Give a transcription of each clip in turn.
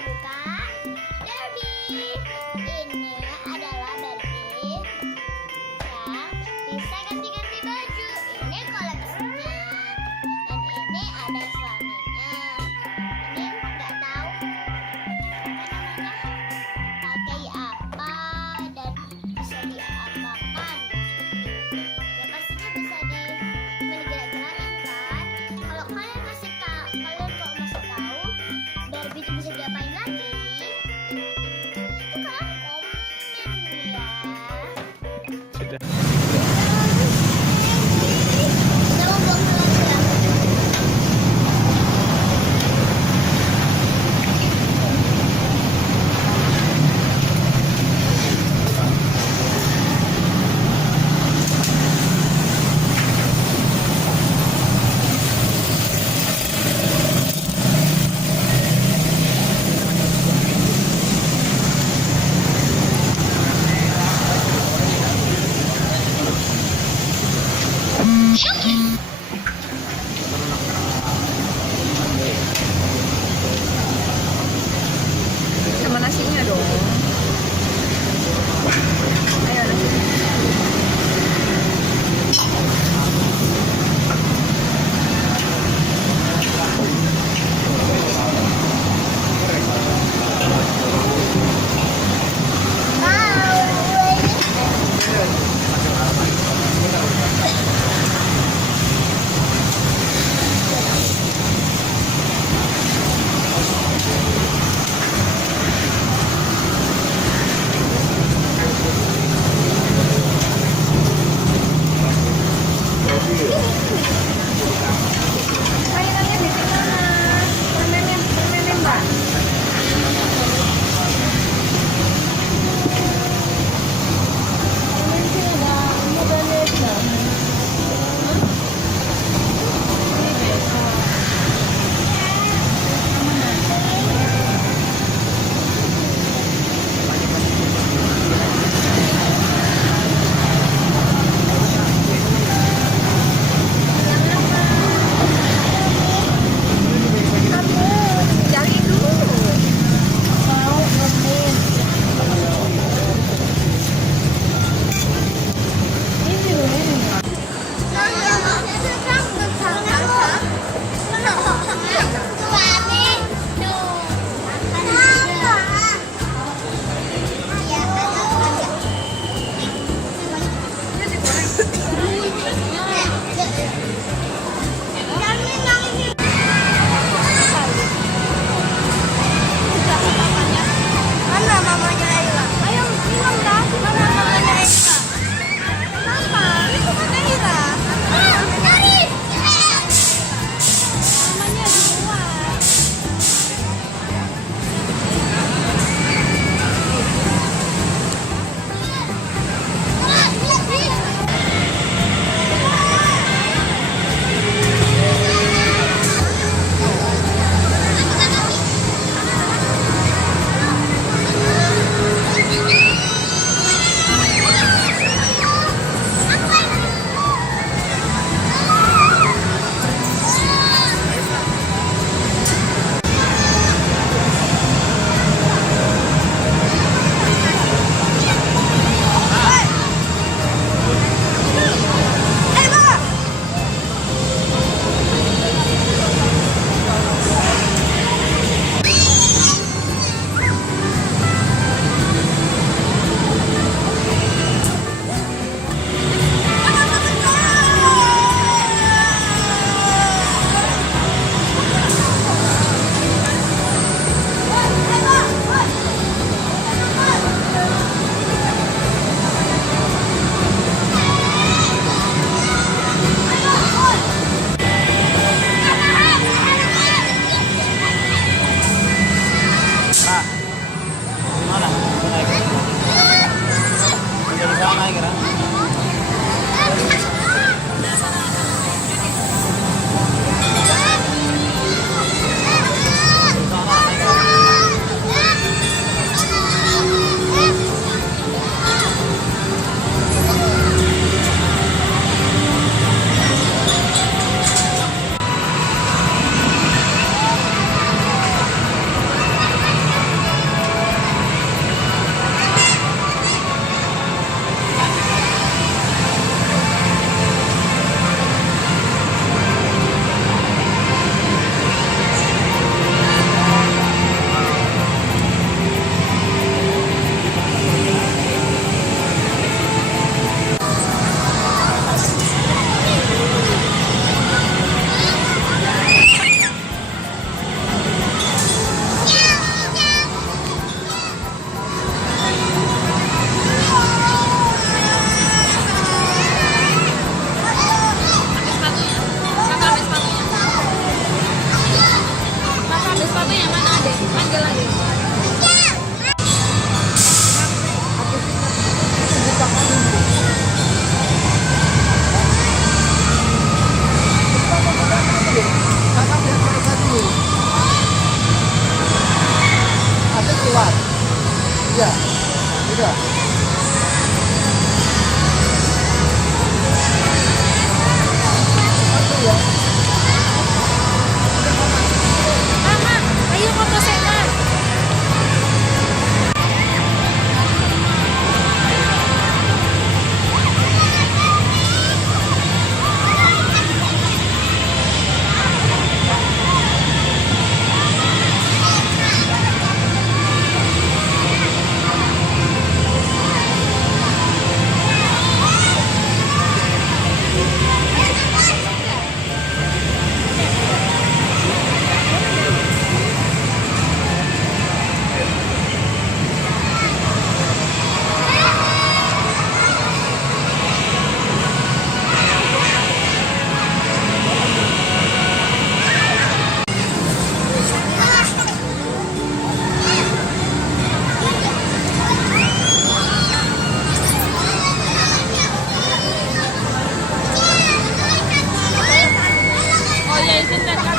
buka Barbie. Ini adalah Barbie yang bisa ganti-ganti baju. Ini koleksinya. Dan ini ada suaminya. Ini nggak tahu pakai apa dan bisa diapakan. Ya pastinya bisa digerak-gerakin kan. Kalau kalian masih tahu, Barbie itu bisa diapain lagi? Itu kalian komen ya. Sudah. Kita mau buang salah ya. Panggil lagi. Ada keluar. Iya. Udah. Mama, ayo foto Sena. Oh iya, sebentar. Kak.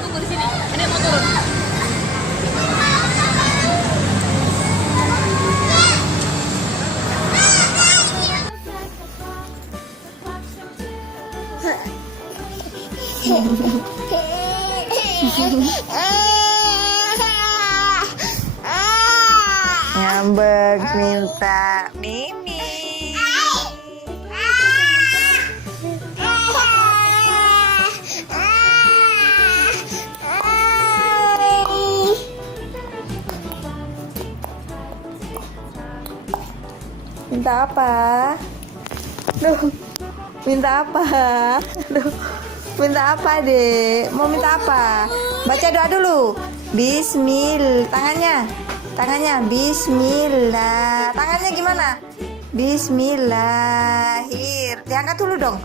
Tunggu di sini. Ada mau turun. Ngambek minta Mimi. Minta apa? Duh, minta apa? Duh, minta apa, Dek? Mau minta apa? Baca doa dulu. Bismillah. Tangannya. Bismillah. Tangannya gimana? Diangkat dulu dong.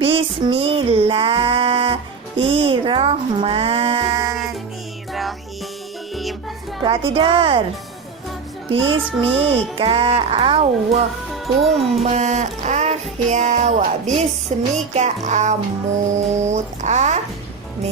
Bismillahirrahmanirrahim. Doa tidur. Bismika Allahumma ahya wa bismika amut. Amin.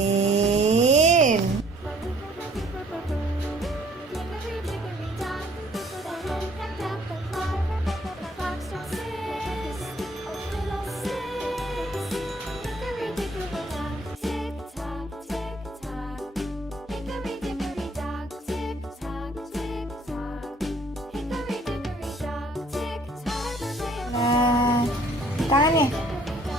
Tangannya.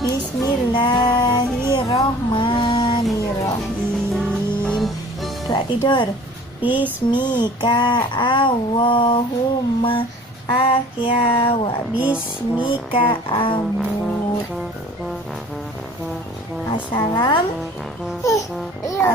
Bismillahirrahmanirrahim. Doa tidur. Bismika Allahumma ahya wa bismika amut. Assalamualaikum. Iya.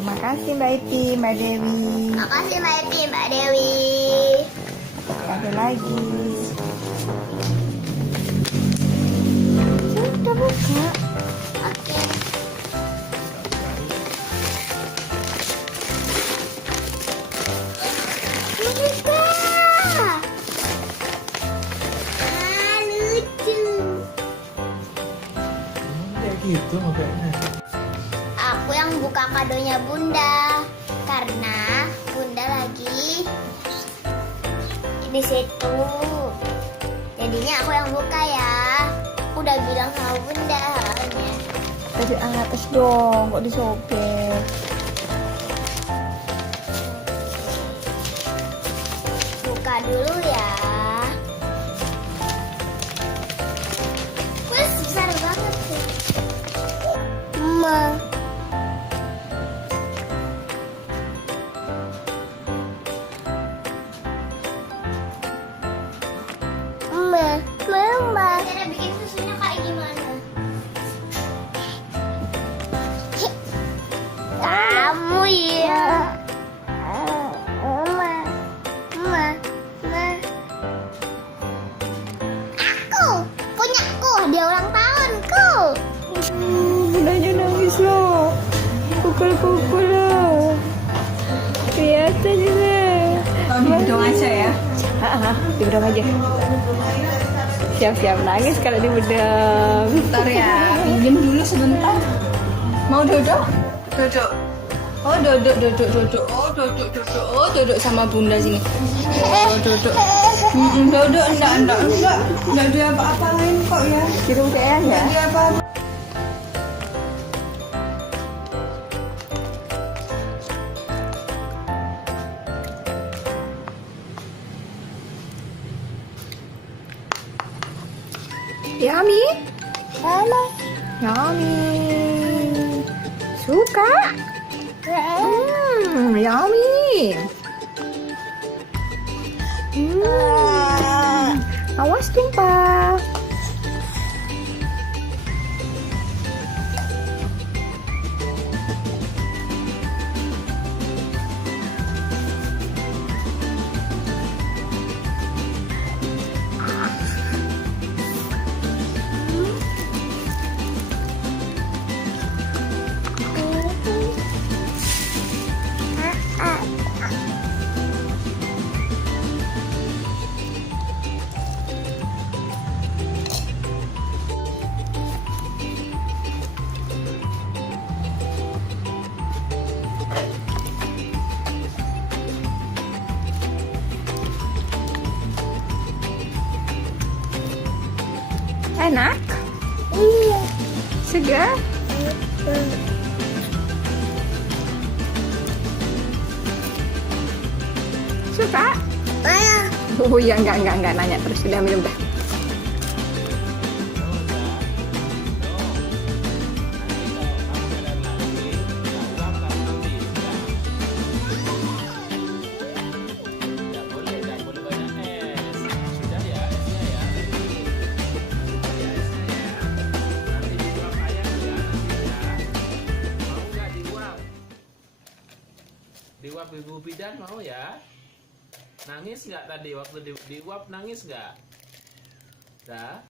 Makasih Mbak Iti, Mbak Dewi. Makasih Mbak Iti, Mbak Dewi. Ada lagi. gitu makanya. Aku yang buka kadonya Bunda karena Bunda lagi di situ. Jadinya aku yang buka ya. Udah bilang sama Bunda soalnya. Tadi atas dong, kok disobek. Buka dulu ya. Wes besar banget sih. Mama. Cara bikin susunya kayak gimana? Kamu ya. Mama. Aku punyaku, dia ulang tahunku. Bundanya nangis loh. Pukul-pukul loh. Kelihatan juga. Kalau dibedong aja ya. Dibedong aja. Siap-siap nangis kalau dibedong. Bentar ya, pinjem dulu sebentar. Mau duduk? Duduk. Oh, duduk. Oh, duduk sama Bunda sini. Oh, duduk. Duduk, enggak dia apa-apain kok ya. Kirim sayang ya. Dia apa? Yummy. Yummy. Suka? Yummy. Awas tumpah. Enak? Iya. Segar? Suka? Oh iya, enggak nanya terus, sudah minum dah. Diuap Ibu Bidan mau ya? Nangis nggak tadi waktu diuap, nangis nggak? Dah?